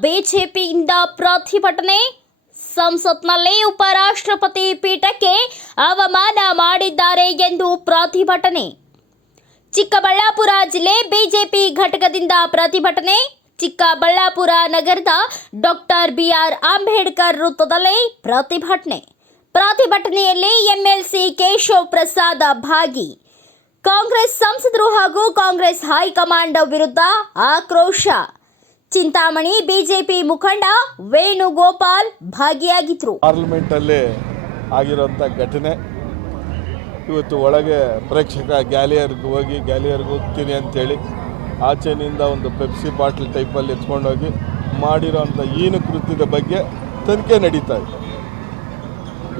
ಬಿಜೆಪಿಯಿಂದ ಪ್ರತಿಭಟನೆ. ಸಂಸತ್ನಲ್ಲಿ ಉಪರಾಷ್ಟ್ರಪತಿ ಪೀಠಕ್ಕೆ ಅವಮಾನ ಮಾಡಿದ್ದಾರೆ ಎಂದು ಪ್ರತಿಭಟನೆ. ಚಿಕ್ಕಬಳ್ಳಾಪುರ ಜಿಲ್ಲೆ ಬಿಜೆಪಿ ಘಟಕದಿಂದ ಪ್ರತಿಭಟನೆ. ಚಿಕ್ಕಬಳ್ಳಾಪುರ ನಗರದ ಡಾಕ್ಟರ್ ಬಿಆರ್ ಅಂಬೇಡ್ಕರ್ ವೃತ್ತದಲ್ಲಿ ಪ್ರತಿಭಟನೆ. ಪ್ರತಿಭಟನೆಯಲ್ಲಿ ಎಂಎಲ್ಸಿ ಕೇಶವ್ ಪ್ರಸಾದ್ ಭಾಗಿ. ಕಾಂಗ್ರೆಸ್ ಸಂಸದರು ಹಾಗೂ ಕಾಂಗ್ರೆಸ್ ಹೈಕಮಾಂಡ್ ವಿರುದ್ಧ ಆಕ್ರೋಶ. ಚಿಂತಾಮಣಿ ಬಿಜೆಪಿ ಮುಖಂಡ ವೇಣುಗೋಪಾಲ್ ಭಾಗಿಯಾಗಿದ್ರು. ಪಾರ್ಲಿಮೆಂಟಲ್ಲಿ ಆಗಿರೋಂಥ ಘಟನೆ. ಇವತ್ತು ಒಳಗೆ ಪ್ರೇಕ್ಷಕ ಗ್ಯಾಲಿಯರ್ಗೆ ಹೋಗಿ, ಗ್ಯಾಲಿಯರ್ಗೆ ಹೋಗ್ತೀನಿ ಅಂತೇಳಿ ಆಚೆನಿಂದ ಒಂದು ಪೆಪ್ಸಿ ಬಾಟ್ಲ್ ಟೈಪಲ್ಲಿ ಎತ್ಕೊಂಡೋಗಿ ಮಾಡಿರೋಂಥ ಏನು ಕೃತ್ಯದ ಬಗ್ಗೆ ತನಿಖೆ ನಡೀತಾ ಇದೆ.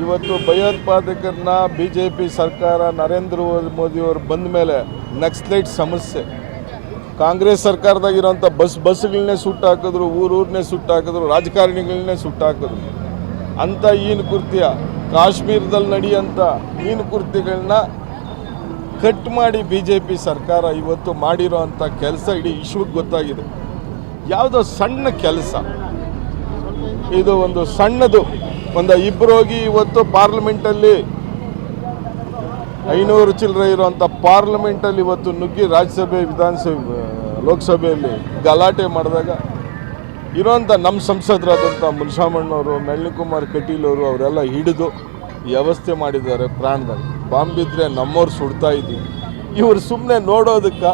ಇವತ್ತು ಭಯೋತ್ಪಾದಕರನ್ನ ಬಿ ಜೆ ಪಿ ಸರ್ಕಾರ ನರೇಂದ್ರ ಮೋದಿಯವರು ಬಂದ ಮೇಲೆ ನಕ್ಸಲೈಟ್ ಸಮಸ್ಯೆ. ಕಾಂಗ್ರೆಸ್ ಸರ್ಕಾರದಾಗಿರೋಂಥ ಬಸ್ ಬಸ್ಗಳನ್ನೇ ಸುಟ್ಟು ಹಾಕಿದ್ರು ಊರೂರನ್ನೇ ಸುಟ್ಟು ಹಾಕಿದ್ರು, ರಾಜಕಾರಣಿಗಳನ್ನೇ ಸುಟ್ಟು ಹಾಕಿದ್ರು. ಅಂಥ ಈನು ಕೃತ್ಯ ಕಾಶ್ಮೀರದಲ್ಲಿ ನಡೆಯುವಂಥ ಈನು ಕೃತ್ಯಗಳನ್ನ ಕಟ್ ಮಾಡಿ ಬಿ ಜೆ ಪಿ ಸರ್ಕಾರ ಇವತ್ತು ಮಾಡಿರೋ ಅಂಥ ಕೆಲಸ ಇಡೀ ವಿಶ್ವಕ್ಕೆ ಗೊತ್ತಾಗಿದೆ. ಯಾವುದೋ ಸಣ್ಣ ಕೆಲಸ. ಇದು ಒಂದು ಸಣ್ಣದು. ಒಂದು ಇಬ್ಬರು ಹೋಗಿ ಇವತ್ತು ಪಾರ್ಲಿಮೆಂಟಲ್ಲಿ ಐನೂರು ಚಿಲ್ಲರೆ ಇರುವಂಥ ಪಾರ್ಲಿಮೆಂಟಲ್ಲಿ ಇವತ್ತು ನುಗ್ಗಿ ರಾಜ್ಯಸಭೆ, ವಿಧಾನಸಭೆ ಲೋಕಸಭೆಯಲ್ಲಿ ಗಲಾಟೆ ಮಾಡಿದಾಗ ಇರೋಂಥ ನಮ್ಮ ಸಂಸದರಾದಂಥ ಮುನ್ಸಾಮಣ್ಣವರು ಮೆಳ್ಳಿಕುಮಾರ್ ಕಟೀಲ್ ಅವರು ಅವರೆಲ್ಲ ಹಿಡಿದು ವ್ಯವಸ್ಥೆ ಮಾಡಿದ್ದಾರೆ ಪ್ರಾಣದಲ್ಲಿ. ಬಾಂಬ್ ಇದ್ದರೆ ನಮ್ಮವ್ರು ಸುಡ್ತಾ ಇದ್ದೀವಿ. ಇವರು ಸುಮ್ಮನೆ ನೋಡೋದಕ್ಕೆ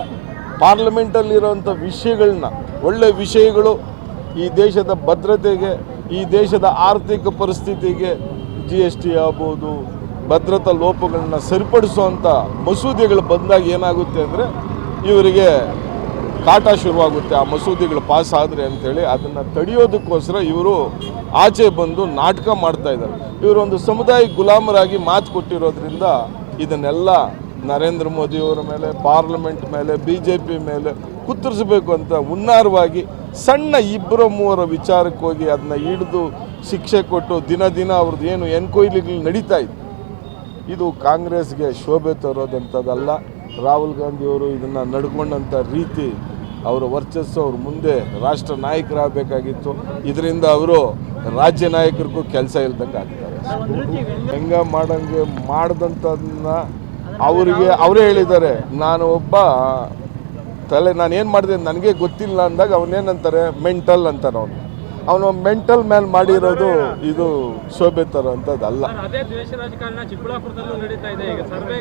ಪಾರ್ಲಿಮೆಂಟಲ್ಲಿರೋಂಥ ವಿಷಯಗಳನ್ನ ಒಳ್ಳೆ ವಿಷಯಗಳು ಈ ದೇಶದ ಭದ್ರತೆಗೆ, ಈ ದೇಶದ ಆರ್ಥಿಕ ಪರಿಸ್ಥಿತಿಗೆ ಜಿ ಎಸ್ ಟಿ ಆಗ್ಬೋದು ಭದ್ರತಾ ಲೋಪಗಳನ್ನ ಸರಿಪಡಿಸುವಂಥ ಮಸೂದೆಗಳು ಬಂದಾಗ ಏನಾಗುತ್ತೆ ಅಂದರೆ ಇವರಿಗೆ ಕಾಟ ಶುರುವಾಗುತ್ತೆ. ಆ ಮಸೂದೆಗಳು ಪಾಸ್ ಆದರೆ ಅಂಥೇಳಿ ಅದನ್ನು ತಡೆಯೋದಕ್ಕೋಸ್ಕರ ಇವರು ಆಚೆ ಬಂದು ನಾಟಕ ಮಾಡ್ತಾ ಇದ್ದಾರೆ. ಇವರು ಒಂದು ಸಮುದಾಯ ಗುಲಾಮರಾಗಿ ಮಾತು ಕೊಟ್ಟಿರೋದ್ರಿಂದ ಇದನ್ನೆಲ್ಲ ನರೇಂದ್ರ ಮೋದಿಯವರ ಮೇಲೆ, ಪಾರ್ಲಿಮೆಂಟ್ ಮೇಲೆ ಬಿ ಜೆ ಪಿ ಮೇಲೆ ಕುತ್ತರಿಸಬೇಕು ಅಂತ ಹುನ್ನಾರವಾಗಿ ಸಣ್ಣ ಇಬ್ಬರ ಮೂವರ ವಿಚಾರಕ್ಕೋಗಿ ಅದನ್ನ ಹಿಡಿದು ಶಿಕ್ಷೆ ಕೊಟ್ಟು ದಿನ ದಿನ ಅವ್ರದ್ದು ಏನು ಎನ್ಕ್ವೈರಿಗಳು ನಡೀತಾ ಇದೆ ಇದು ಕಾಂಗ್ರೆಸ್ಗೆ ಶೋಭೆ ತರೋದಂಥದ್ದಲ್ಲ. ರಾಹುಲ್ ಗಾಂಧಿಯವರು ಇದನ್ನು ನಡ್ಕೊಂಡಂಥ ರೀತಿ ಅವರ ವರ್ಚಸ್ಸು ಅವ್ರ ಮುಂದೆ ರಾಷ್ಟ್ರ ನಾಯಕರಾಗಬೇಕಾಗಿತ್ತು. ಇದರಿಂದ ಅವರು ರಾಜ್ಯ ನಾಯಕರಿಗೂ ಕೆಲಸ ಇಲ್ದಂಗೆ ಆಗ್ತಾರೆ ಹೆಂಗ ಮಾಡಂಗೆ ಮಾಡ್ದಂಥದನ್ನ ಅವರಿಗೆ ಅವರೇ ಹೇಳಿದ್ದಾರೆ. ನಾನು ಒಬ್ಬ ತಲೆ ನಾನು ಏನು ಮಾಡಿದೆ ನನಗೆ ಗೊತ್ತಿಲ್ಲ ಅಂದಾಗ ಅವನೇನಂತಾರೆ ಮೆಂಟಲ್ ಅಂತಾರೆ ಅವನು. ಅವನು ಮೆಂಟಲ್ ಮ್ಯಾನ್ ಮಾಡಿರೋದು ಇದು ಶೋಭೆ ತರೋ ಅಂತದಲ್ಲ ಅದೇ ದ್ವೇಷ ರಾಜಕಾರಣ ಚಿಕ್ಕಬಳ್ಳಾಪುರದಲ್ಲೂ ನಡೀತಾ ಇದೆ. ಈಗ ಸರ್ವೆ